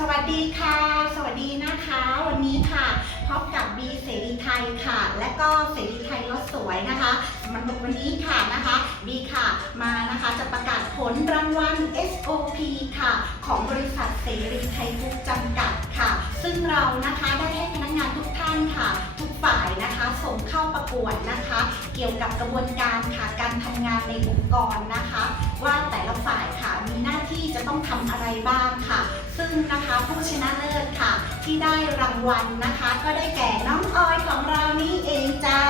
สวัสดีค่ะ สวัสดีนะคะ วันนี้ค่ะพบกับบีเสรีไทยค่ะ และก็เสรีไทยรถสวยนะคะมันวันนี้ค่ะนะคะบีค่ะมานะคะจะประกาศผลรางวัล SOP ค่ะ ของบริษัทเสรีไทยกรุ๊ปจำกัดค่ะ ซึ่งเรานะคะได้ให้พนักงานทุกท่านค่ะทุกฝ่ายนะคะส่งเข้าประกวดนะคะ เกี่ยวกับกระบวนการค่ะการทำงานในองค์กรนะคะ ว่าแต่ละฝ่ายค่ะมีหน้าที่จะต้องทำอะไรบ้างค่ะ ซึ่งนะคะผู้ชนะเลิศค่ะ ที่ได้รางวัลนะคะ ก็ได้แก่น้องออยของเรานี่เองจ้า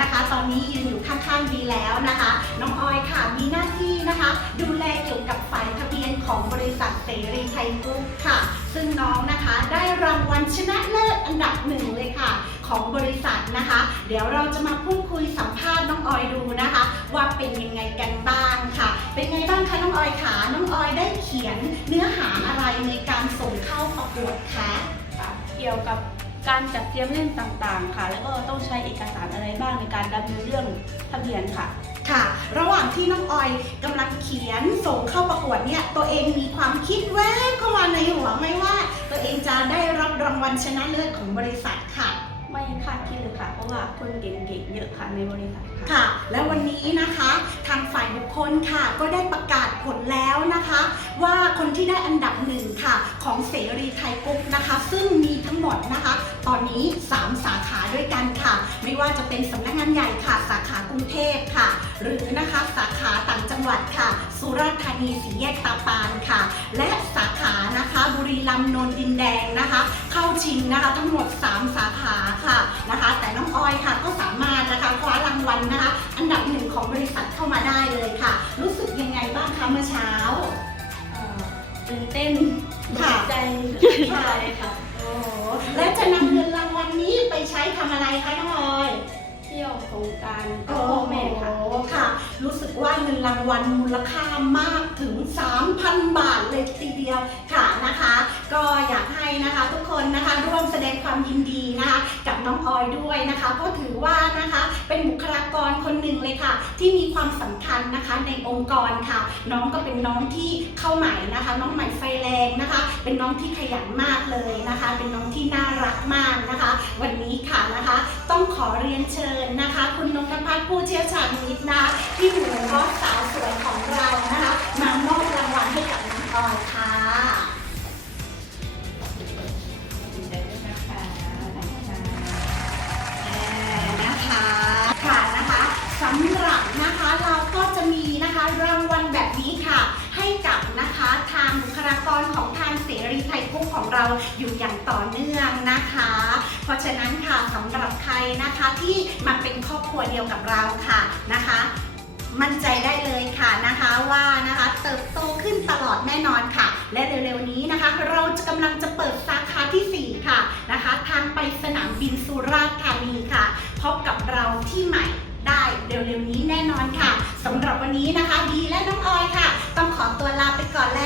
นะคะ ตอนนี้ยืนอยู่ข้างๆดีแล้วนะคะ น้องออยค่ะมีหน้าที่นะคะ ดูแลเกี่ยวกับฝ่ายทะเบียนของบริษัทเสรีไทยกรุ๊ปค่ะ ซึ่งน้องนะคะได้รางวัลชนะเลิศอันดับหนึ่งเลยค่ะ ของบริษัทนะคะ เดี๋ยวเราจะมาพูดคุยสัมภาษณ์ องออยดูนะคะ ว่าเป็นยังไงกันบ้างค่ะ เป็นไงบ้างคะน้องออยขาน้องออยได้เขียนเนื้อหาอะไรในการส่งเข้าประกวดคะค่ะเกี่ยวกับการจัดเตรียมเล่มต่างๆ ค่ะ แล้วก็ต้องใช้เอกสารอะไรบ้างในการดำเนินเรื่องทะเบียนค่ะ ค่ะ ระหว่างที่น้องออยกำลังเขียนส่งเข้าประกวดเนี่ย ตัวเองมีความคิดแวบเข้ามาในหัวไหมว่า ตัวเองจะได้รับรางวัลชนะเลิศของบริษัทค่ะ ไม่คาดคิดเลยค่ะ เพราะว่าคนเก่งๆเยอะค่ะในบริษัทค่ะ ค่ะ และวันนี้นะคะทางฝ่ายบุคคลค่ะ ก็ได้ประกาศผลแล้วนะคะ ว่าคนที่ได้อันดับหนึ่งค่ะ ของเสรีไทยกรุ๊ปนะคะ ซึ่งมีทั้งหมดนะคะ ตอนนี้ 3 สาขาด้วยกันค่ะ ไม่ว่าจะเป็นสำนักงานใหญ่ค่ะ สาขากรุงเทพค่ะ หรือนะคะสาขาต่างจังหวัดค่ะ สุราษฎร์ธานีสีแยกตาปานค่ะ และ ชิงนะคะทั้งหมด 3 สาขาค่ะนะคะ แต่น้องออยค่ะก็สามารถนะคะคว้ารางวัลนะคะ อันดับหนึ่งของบริษัทเข้ามาได้เลยค่ะ รู้สึกยังไงบ้างคะเมื่อเช้าเอ่อตื่นเต้นค่ะดีใจดีใจค่ะโอ้และจะนำเงินรางวัลนี้ไปใช้ทำอะไรคะน้องออยเที่ยวโครงการกับพ่อแม่ค่ะโอ้ค่ะ รู้สึกว่าเงินรางวัลมูลค่ามากถึง 3,000 บาทเลยทีเดียวค่ะนะคะ ก็อยากให้นะ คนนะคะร่วมแสดงความยินดีนะคะกับน้องออยด้วยนะคะเพราะถือว่านะคะเป็นบุคลากรคนหนึ่งเลยค่ะ ที่มีความสำคัญนะคะในองค์กรค่ะ น้องก็เป็นน้องที่เข้าใหม่นะคะ น้องใหม่ไฟแรงนะคะ เป็นน้องที่ขยันมากเลยนะคะ เป็นน้องที่น่ารักมากนะคะ วันนี้ค่ะนะคะ ต้องขอเรียนเชิญนะคะ คุณนงพัฒน์ผู้เชี่ยวชาญนิดนะที่หนูรอดสาวสวยของ องเราอยู่อย่างต่อเนื่องนะคะ เพราะฉะนั้นค่ะสำหรับใครนะคะที่มาเป็นครอบครัวเดียวกับเราค่ะนะคะ มั่นใจได้เลยค่ะนะคะว่านะคะเติบโตขึ้นตลอดแน่นอนค่ะ และเร็วๆนี้นะคะ เราจะกำลังจะเปิดสาขาทีสี่4 ค่ะนะคะ ทางไปสนามบินสุราษฎร์ธานีค่ะพบกับเราที่ใหม่ได้เร็วๆนี้แน่นอนค่ะสำหรับวันนี้นะคะ ดีและน้องออยค่ะ ต้องขอตัวลาไปก่อนแล้ว